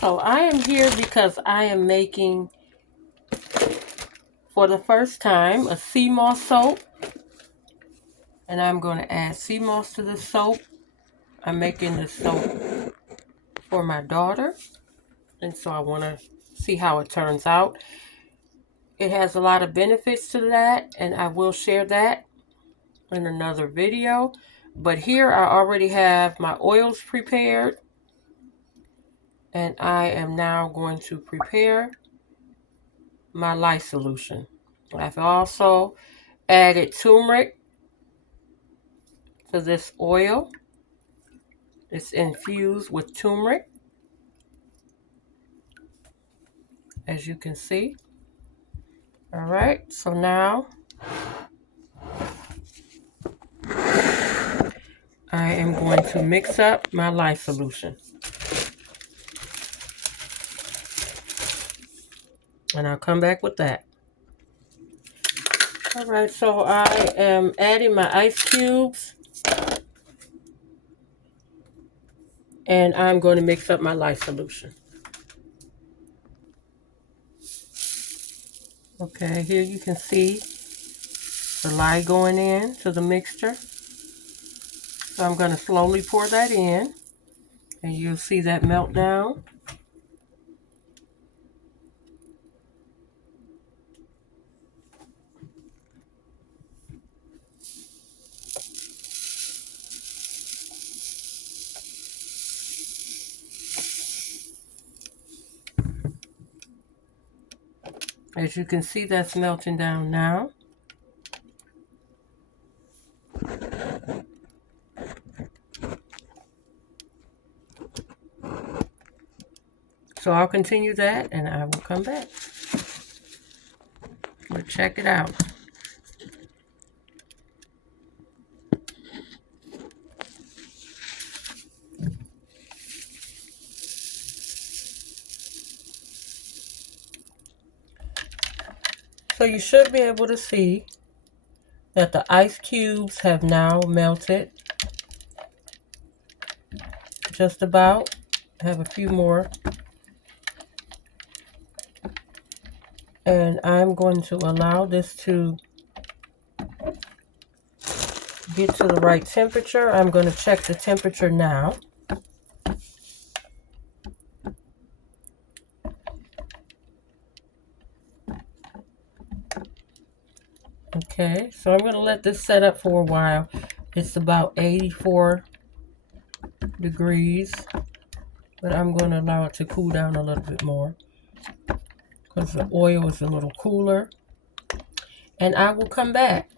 So I am here because I am making, for the first time, a sea moss soap. And I'm going to add sea moss to the soap. I'm making this soap for my daughter. And so I want to see how it turns out. It has a lot of benefits to that, and I will share that in another video. But here I already have my oils prepared. And I am now going to prepare my lye solution. I've also added turmeric to this oil. It's infused with turmeric, as you can see. All right, so now I am going to mix up my lye solution. And I'll come back with that. All right, so I am adding my ice cubes. And I'm going to mix up my lye solution. Okay, here you can see the lye going in to the mixture. So I'm going to slowly pour that in. And you'll see that melt down. As you can see, that's melting down now. So I'll continue that and I will come back. But check it out. So you should be able to see that the ice cubes have now melted. Just about. I have a few more. And I'm going to allow this to get to the right temperature. I'm going to check the temperature now. Okay, so I'm going to let this set up for a while. It's about 84 degrees, but I'm going to allow it to cool down a little bit more because the oil is a little cooler. And I will come back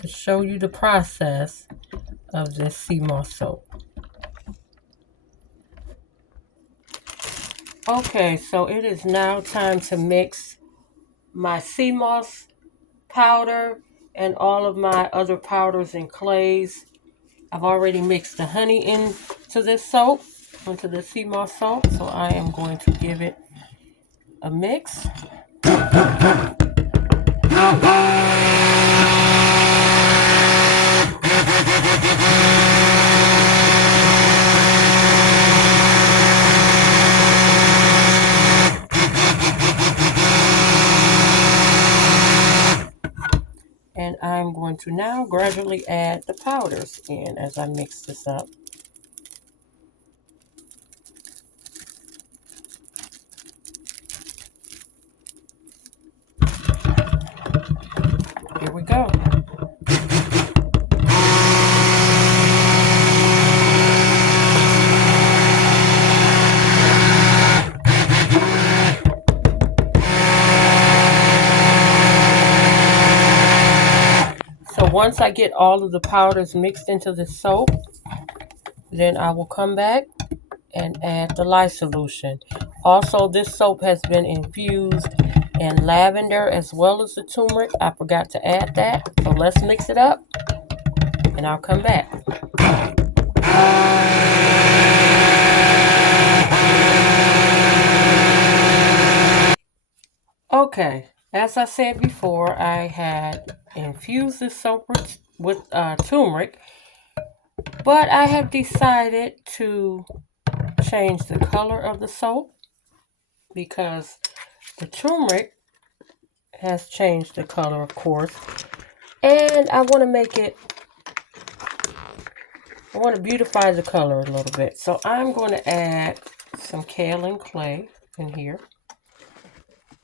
to show you the process of this sea moss soap. Okay, so it is now time to mix my sea moss powder and all of my other powders and clays. I've already mixed the honey into this soap, into the sea moss soap, so I am going to give it a mix. And I'm going to now gradually add the powders in as I mix this up. Here we go. So once I get all of the powders mixed into the soap, then I will come back and add the lye solution. Also, this soap has been infused in lavender as well as the turmeric. I forgot to add that. So let's mix it up and I'll come back. Okay, as I said before, I had infused this soap with turmeric, but I have decided to change the color of the soap because the turmeric has changed the color, of course. And I want to beautify the color a little bit. So I'm going to add some kaolin clay in here.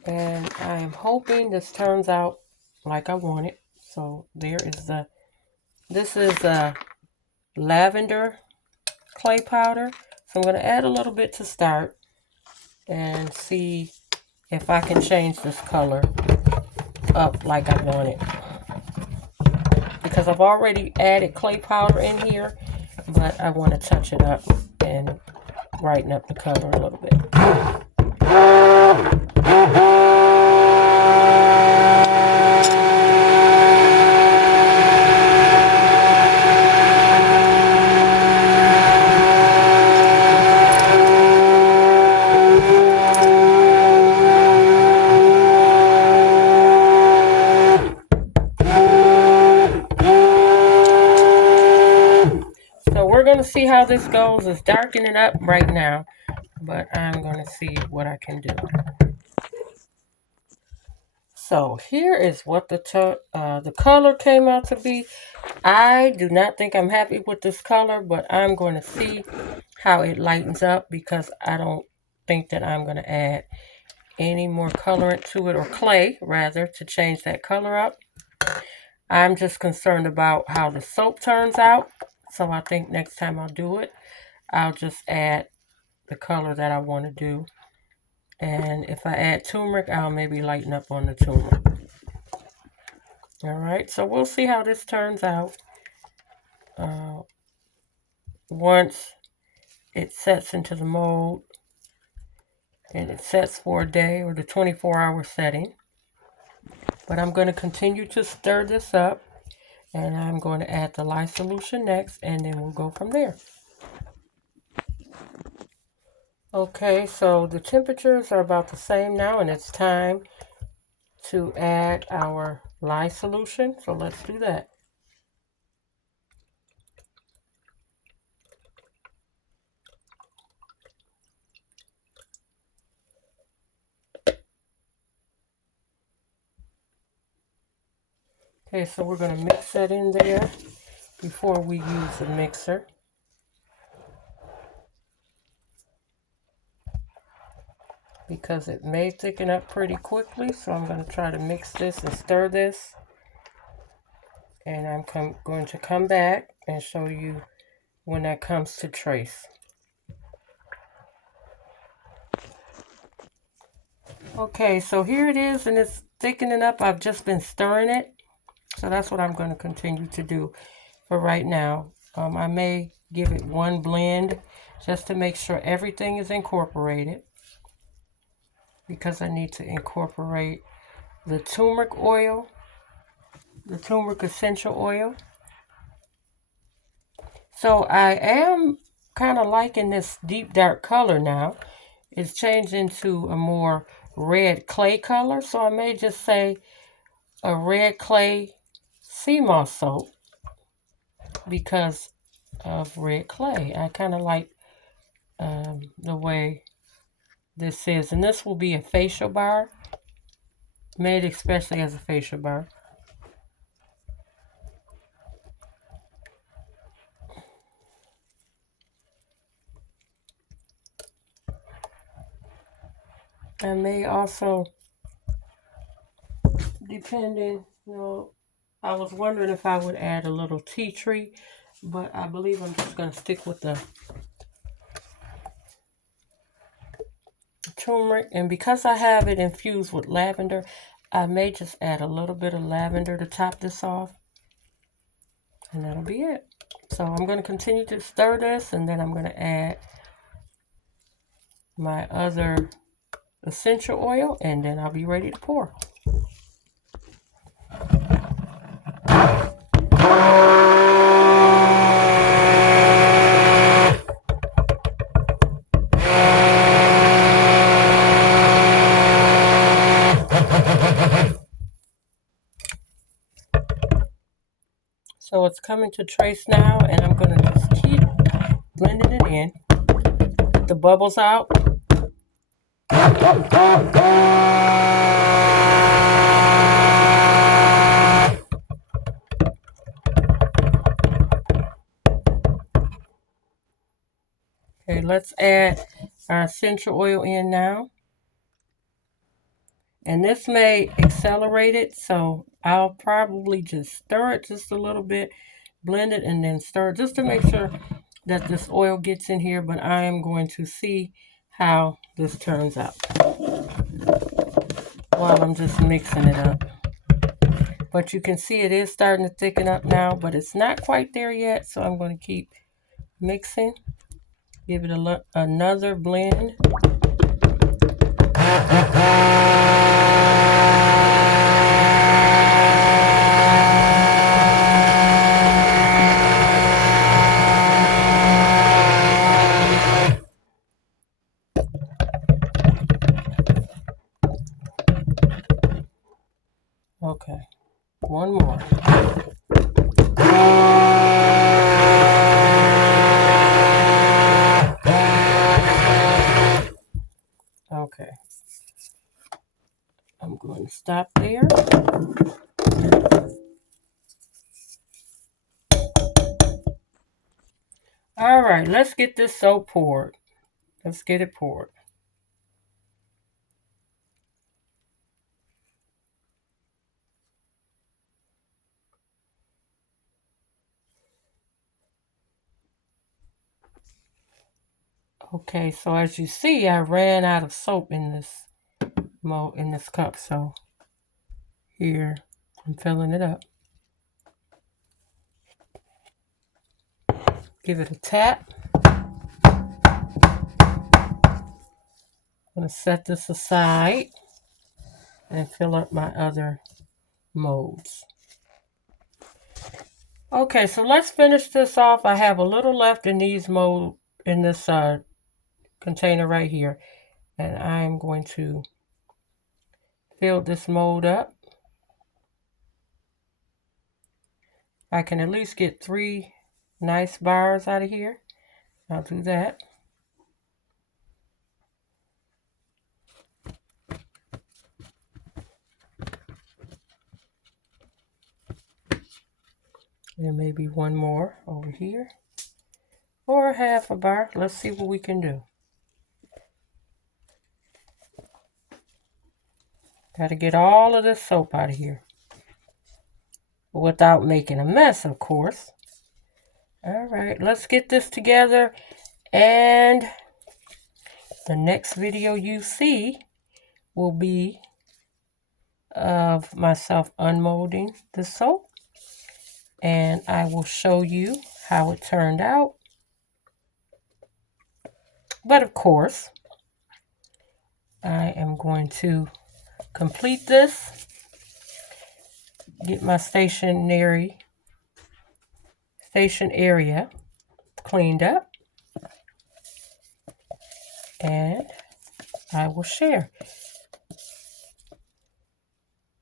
And I am hoping this turns out like I want it. So this is lavender clay powder. So I'm going to add a little bit to start and see if I can change this color up like I want it. Because I've already added clay powder in here, but I want to touch it up and brighten up the color a little bit. We're going to see how this goes. It's darkening up right now, but I'm going to see what I can do. So here is what the color came out to be. I do not think I'm happy with this color, but I'm going to see how it lightens up because I don't think that I'm going to add any more colorant to it, or clay rather, to change that color up. I'm just concerned about how the soap turns out. So I think next time I'll do it, I'll just add the color that I want to do. And if I add turmeric, I'll maybe lighten up on the turmeric. Alright, so we'll see how this turns out. Once it sets into the mold, and it sets for a day, or the 24-hour setting. But I'm going to continue to stir this up. And I'm going to add the lye solution next, and then we'll go from there. Okay, so the temperatures are about the same now, and it's time to add our lye solution. So let's do that. Okay, so we're going to mix that in there before we use the mixer. Because it may thicken up pretty quickly, so I'm going to try to mix this and stir this. And I'm going to come back and show you when that comes to trace. Okay, so here it is, and it's thickening up. I've just been stirring it. So that's what I'm going to continue to do for right now. I may give it one blend just to make sure everything is incorporated, because I need to incorporate the turmeric oil, the turmeric essential oil. So I am kind of liking this deep dark color now. It's changed into a more red clay color, so I may just say a red clay sea moss soap because of red clay. I kind of like the way this is, and this will be a facial bar, made especially as a facial bar. I may also, depending, I was wondering if I would add a little tea tree, but I believe I'm just going to stick with the turmeric. And because I have it infused with lavender, I may just add a little bit of lavender to top this off. And that'll be it. So I'm going to continue to stir this, and then I'm going to add my other essential oil, and then I'll be ready to pour. So it's coming to trace now, and I'm going to just keep blending it in. the bubbles out. Okay, let's add our essential oil in now. And this may accelerate it, so I'll probably just stir it just a little bit, blend it, and then stir it just to make sure that this oil gets in here. But I am going to see how this turns out while I'm just mixing it up. But you can see it is starting to thicken up now, but it's not quite there yet, so I'm going to keep mixing. Give it another blend. Okay, one more. Okay, I'm going to stop there. All right, let's get this soap poured. Let's get it poured. Okay, so as you see, I ran out of soap in this cup, so here I'm filling it up. Give it a tap. I'm going to set this aside and fill up my other molds. Okay, so let's finish this off. I have a little left in these in this container right here, and I'm going to fill this mold up. I can at least get 3 nice bars out of here. I'll do that. And maybe one more over here, or half a bar. Let's see what we can do. Got to get all of this soap out of here without making a mess, of course. All right, let's get this together, and the next video you see will be of myself unmolding the soap, and I will show you how it turned out. But of course, I am going to complete this, get my station area cleaned up, and I will share.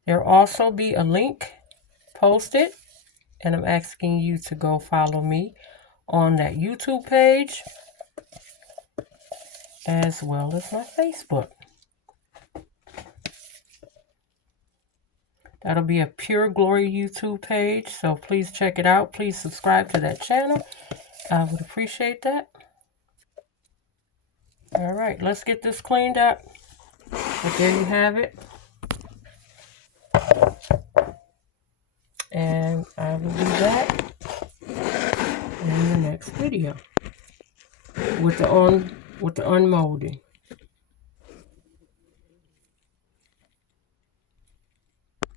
There'll also be a link posted, and I'm asking you to go follow me on that YouTube page as well as my Facebook. That'll be a Pure Glory YouTube page, so please check it out. Please subscribe to that channel. I would appreciate that. All right, let's get this cleaned up. But there you have it. And I will be back in the next video with the unmolding.